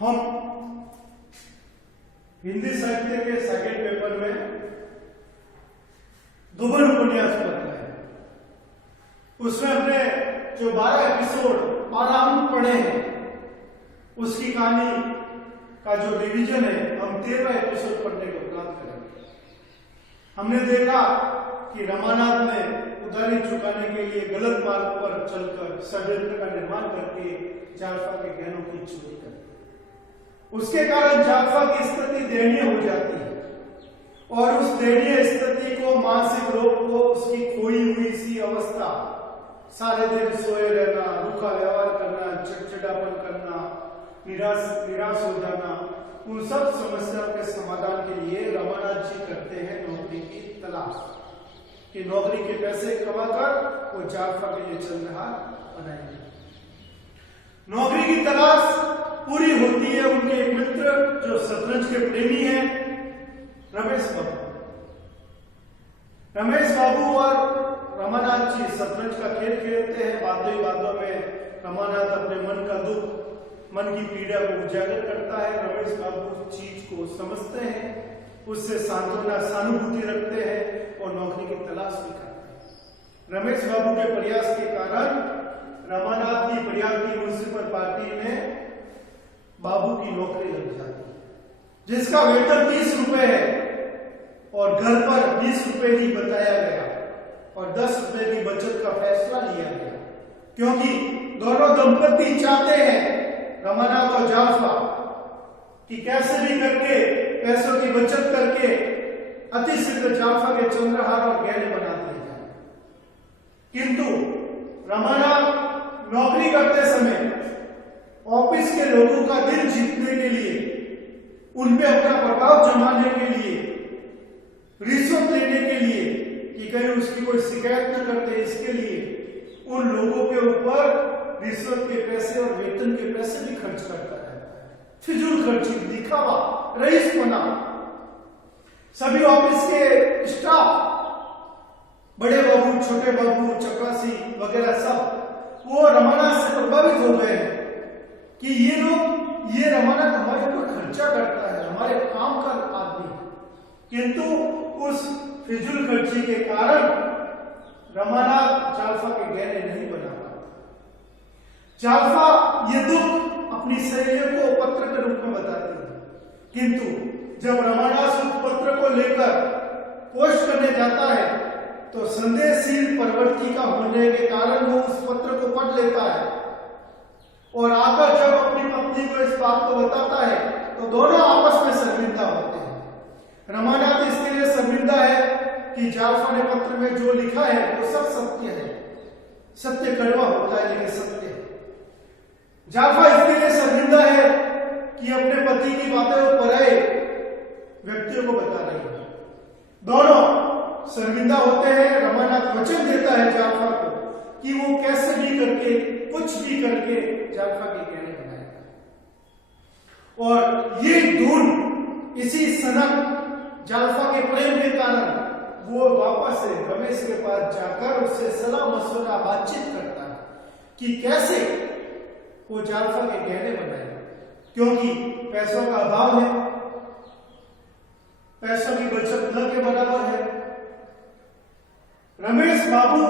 हम हिंदी साहित्य के सेकंड पेपर में दोबल उपन्यास पढ़ रहे हैं। उसमें अपने जो 12 एपिसोड आराम पढ़े हैं उसकी कहानी का जो रिवीजन है हम 13 एपिसोड पढ़ने को प्राप्त करेंगे। हमने देखा कि रमानाथ ने उधारी चुकाने के लिए गलत मार्ग पर चलकर षड्यंत्र का निर्माण करके जालफा के गहनों की चोरी कर दी। उसके कारण जालफा की स्थिति दयनीय हो जाती है और उस दयनीय स्थिति को मानसिक रोग को उसकी खोई हुई सी अवस्था, सारे दिन सोए रहना, रूखा व्यवहार करना, चिड़चिड़ापन करना, निराश हो जाना, उन सब समस्याओं के समाधान के लिए रमानाथ जी करते हैं नौकरी की तलाश कि नौकरी के पैसे कमाकर वो जालफा के लिए चंद्रहार बनाएंगे। नौकरी की तलाश पूरी होती है उनके एक मित्र जो शतरंज के प्रेमी हैं, रमेश बाबू। रमेश बाबू और रमानाथ जी शतरंज का खेल खेलते हैं। बातों में रमानाथ अपने मन का दुख, मन की पीड़ा को उजागर करता है। रमेश बाबू चीज को समझते हैं, उससे सांत्वना सहानुभूति रखते हैं और नौकरी की तलाश भी करते हैं। रमेश बाबू के प्रयास के कारण रमानाथ की प्रयाग की म्युनिसिपल पार्टी में बाबू की नौकरी लग जाती है, जिसका वेतन 30 रुपए है और घर पर 20 रुपए ही बताया गया और 10 रुपए की बचत का फैसला लिया गया, क्योंकि दोनों दंपति चाहते हैं रमानाथ और जालफा कि कैसे भी करके पैसों की बचत करके अति शीघ्र जालफा के चंद्रहार और गहने बना दिए जाए। किंतु रमानाथ नौकरी करते समय ऑफिस के लोगों का दिल जीतने के लिए, उन पे अपना प्रभाव जमाने के लिए, रिश्वत लेने के लिए कि कहीं उसकी कोई शिकायत न करते, इसके लिए उन लोगों के ऊपर रिश्वत के पैसे और वेतन के पैसे भी खर्च करता रहता है। फिजूल खर्ची, दिखावा, रईसपना। सभी ऑफिस के स्टाफ, बड़े बाबू, छोटे बाबू, चपरासी वगैरह सब वो रमानाथ से प्रभावित हो गए हैं कि ये रमानाथ हमारे ऊपर खर्चा करता है, हमारे काम का आदमी है। किंतु उस फिजूल खर्ची के कारण रमानाथ जालफा के गहने नहीं बना पाता। जालफा ये दुख अपनी सहेलियों को पत्र के रूप में बताती है, किंतु जब रमानाथ उस पत्र को लेकर पोस्ट करने जाता है तो संदेहशील प्रवृत्ति का होने के कारण वो उस पत्र को पढ़ लेता है और आकर जब अपनी पत्नी को इस बात को बताता है तो दोनों आपस में शर्मिंदा होते हैं। रमानाथ इसके लिए शर्मिंदा है कि जालफा ने पत्र में जो लिखा है वो सब सत्य है। सत्य कड़वा होता है लेकिन सत्य है। जालफा इसके लिए शर्मिंदा है कि अपने पति की बातें वो पराए व्यक्तियों को बता रही है। दोनों शर्मिंदा होते हैं। रमानाथ वचन देता है जालफा को कि वो कैसे भी करके, कुछ भी करके जालफा के गहने बनाएगा। और ये ढूंढ इसी सनक जालफा के प्रेम के कारण वो वापस से रमेश के पास जाकर उससे सलाह मशवरा बातचीत करता है कि कैसे वो जालफा के गहने बनाएगा, क्योंकि पैसों का अभाव है, पैसों की बचत न के बराबर है। रमेश बाबू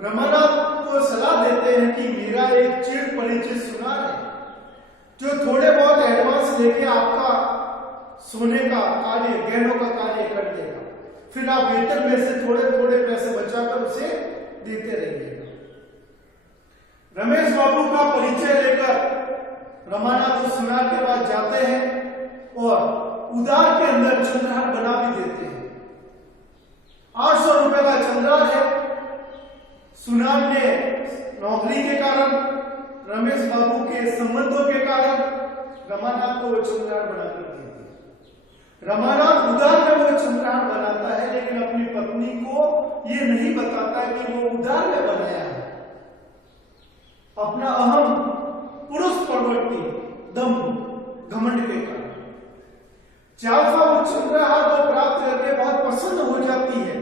रमानाथ को सलाह देते हैं कि मेरा एक चिर परिचित सुनार है जो थोड़े बहुत एडवांस लेके आपका सोने का कार्य, गहनों का कार्य कर देगा, फिर आप वेतन में से थोड़े थोड़े पैसे बचाकर उसे देते रहिएगा। रमेश बाबू का परिचय लेकर रमानाथ उस सुनार के पास जाते हैं और उधार के अंदर चंद्रहार बना भी देते हैं। 800 रुपए का चंद्रहार है। सुनार ने नौकरी के कारण, रमेश बाबू के संबंधों के कारण रमानाथ को वो चंद्रहार बनाकर दे दिया। रमानाथ उधार में वो चंद्रहार बनाता है लेकिन अपनी पत्नी को ये नहीं बताता है कि वो उधार में बनाया है। अपना अहम, पुरुष प्रवृत्ति, दम, घमंड के कारण जालफा वो चंद्रहार को प्राप्त करके बहुत प्रसन्न हो जाती है।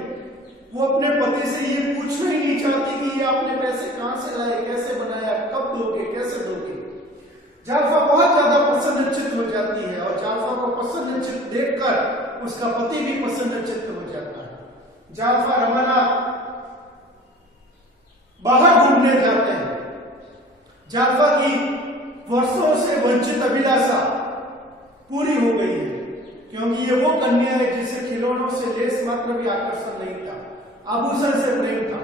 वो अपने पति से ये पूछना ही नहीं चाहती कि ये आपने पैसे कहां से लाए, कैसे बनाया, कब दोगे, कैसे दोगे। जालफा बहुत ज्यादा जाती है और जालफा को प्रसन्नचित्त देखकर उसका पति भी प्रसन्नचित्त हो जाता है। जालफा रमानाथ बाहर घूमने जाते हैं। जालफा की वर्षों से वंचित अभिलाषा पूरी हो गई है, क्योंकि ये वो कन्या है जिसे खिलौनों से लेस मात्र भी आकर्षण नहीं था, आभूषण से प्रेम था।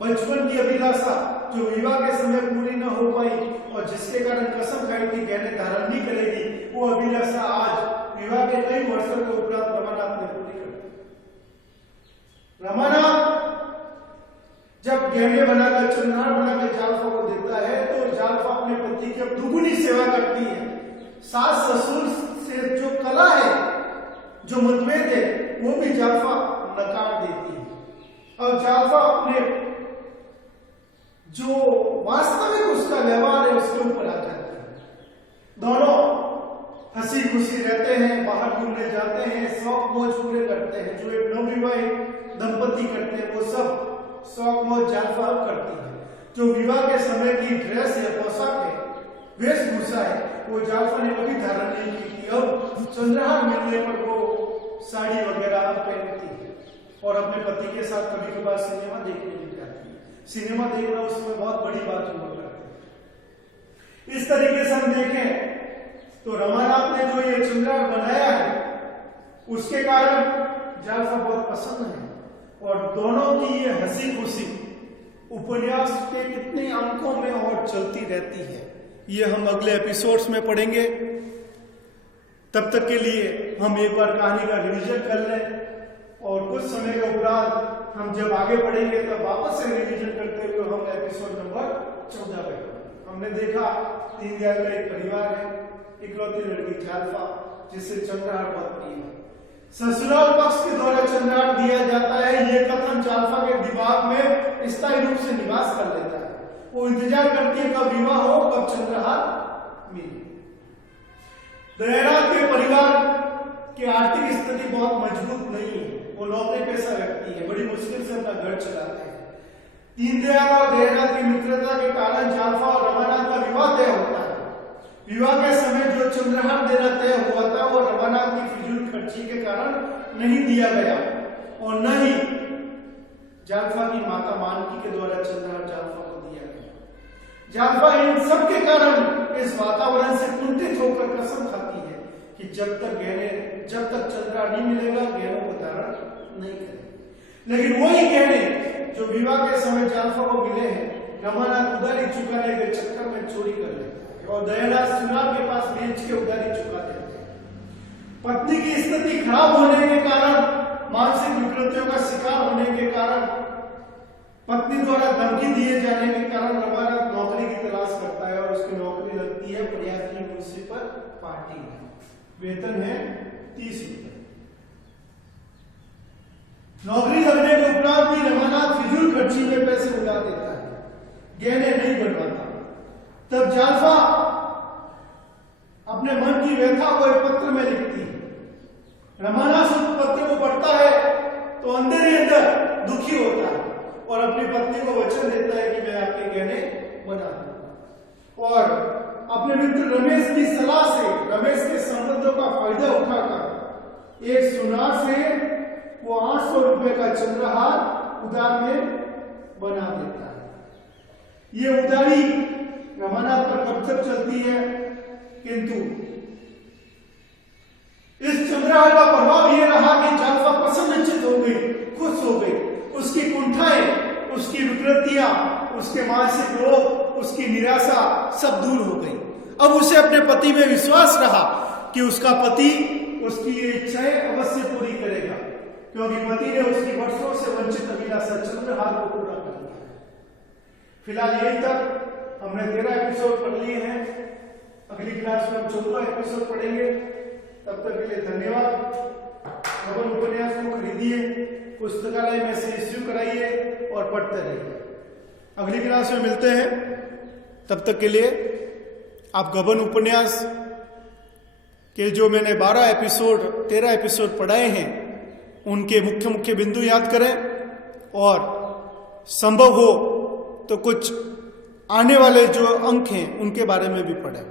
बचपन की अभिलाषा जो विवाह के समय पूरी न हो पाई और जिसके कारण कसम खाई थी गहने धारण नहीं करेगी, वो अभिलाषा आज विवाह के कई वर्षों के उपरांत रमानाथ ने पूरी कर दी। रमानाथ जब गहने बनाकर, चंद्रहार बनाकर जालफा को देता है तो जालफा अपने पति की अब दुगुनी सेवा करती है। सास ससुर से जो कला है, जो मतभेद है, वो भी जालफा नकार देती है और जालफा अपने जो वास्तविक उसका व्यवहार है उसके ऊपर आ जाता है। दोनों हंसी खुशी रहते हैं, बाहर घूमने जाते हैं, शौक मौज पूरे करते हैं। जो एक नवविवाहित दंपति करते हैं वो सब शौक मौज जालफा अब करती है। जो विवाह के समय की ड्रेस है, पोशाक है, वेशभूषा है, वो जालफा ने कभी धारण नहीं की थी। अब चंद्रहार मिलने पर वो साड़ी वगैरह पहनती है और अपने पति के साथ कभी कभार सिनेमा देखने भी जाती है। सिनेमा देखना उसमें बहुत बड़ी बात हुआ करती है। इस तरीके से हम देखें तो रमानाथ ने जो ये चंद्रहार बनाया है उसके कारण जालफा बहुत पसंद है और दोनों की ये हंसी खुशी उपन्यास के कितने अंकों में और चलती रहती है, ये हम अगले एपिसोड्स में पढ़ेंगे। तब तक के लिए हम एक बार कहानी का रिवीजन कर लें और कुछ समय के उपरांत हम जब आगे बढ़ेंगे तब वापस से रिवीजन करते हुए हम एपिसोड नंबर 14 पे हमने देखा दीनदयाल का एक परिवार है, इकलौती लड़की जालफा जिसे चंद्रहार बहुत प्रिय है। ससुराल पक्ष के द्वारा चंद्रहार दिया जाता है, ये कथन जालफा के दिमाग में स्थायी रूप से निवास कर लेता है। वो इंतजार करती है कब विवाह हो, कब चंद्रहार मिले। दयानाथ के परिवार की आर्थिक स्थिति बहुत मजबूत नहीं है, वो नौकरी पेशा व्यक्ति है, बड़ी मुश्किल से अपना घर चलाते हैं। दीनदयाल और दयानाथ की मित्रता के कारण जालफा और रमानाथ का विवाह तय होता है। विवाह के समय जो चंद्रहार देना तय हुआ था वो रमानाथ की फिजूल खर्ची के कारण नहीं दिया गया और न ही जालफा की माता मानकी के द्वारा चंद्रहार जालफा को दिया गया। जालफा इन सब के कारण इस वातावरण से कुंठित होकर कसम खाती है कि जब तक चंद्रहार नहीं मिलेगा गहनों को धारण नहीं करेगी। लेकिन वही गहने जो विवाह के समय जालफा को मिले हैं, रमानाथ उधारी चुकाने के चक्कर में चोरी कर लेता है और दयानाथ सुनार के पास बेच के उधारी चुका देते हैं। पत्नी की स्थिति खराब होने के कारण, मानसिक विकृतियों का शिकार होने के कारण, पत्नी द्वारा धमकी दिए जाने के कारण रमानाथ नौकरी की तलाश करता है और उसकी नौकरी लगती है प्रयागराज म्युनिसिपल पार्टी में। वेतन है 30 रुपए। नौकरी लगने के उपरांत भी रमानाथ फिजूल खर्ची में पैसे उड़ा देता है, गहने नहीं बनवाता। तब जालफा अपने मन की व्यथा को एक पत्र में लिखती है। रमानाथ उस पत्र को पढ़ता है तो अंदर ही अंदर दुखी होता है और अपनी पत्नी को वचन देता है कि मैं आपके गहने बना दूंगा। और अपने मित्र रमेश की सलाह से, रमेश के संबंधों का फायदा उठाकर एक सुनार से वो 800 रुपए का चंद्रहार उधार में बना देता है। ये उधारी रमानाथ पर कब तक चलती है, किंतु इस चंद्रहार का प्रभाव यह रहा कि जालफा प्रसन्नचित्त हो गई, खुश हो गई। उसकी कुंठाएं, उसकी विकृतियां, उसके मानसिक रोग, उसकी निराशा सब दूर हो गई। अब उसे अपने पति में विश्वास रहा कि उसका पति उसकी ये इच्छाएं अवश्य पूरी करेगा, क्योंकि पति ने उसकी वर्षों से वंचित अभिलाषा चंद्रहार को पूरा कर दिया। फिलहाल यही तक हमने 13 एपिसोड पढ़ लिए हैं। अगली क्लास में हम 14 एपिसोड पढ़ेंगे। तब तक के लिए धन्यवाद। गबन उपन्यास को खरीदिए, पुस्तकालय में से इश्यू कराइए और पढ़ते रहिए। अगली क्लास में मिलते हैं। तब तक के लिए आप गबन उपन्यास के जो मैंने 13 एपिसोड पढ़ाए हैं उनके मुख्य मुख्य बिंदु याद करें और संभव हो तो कुछ आने वाले जो अंक हैं उनके बारे में भी पढ़ें।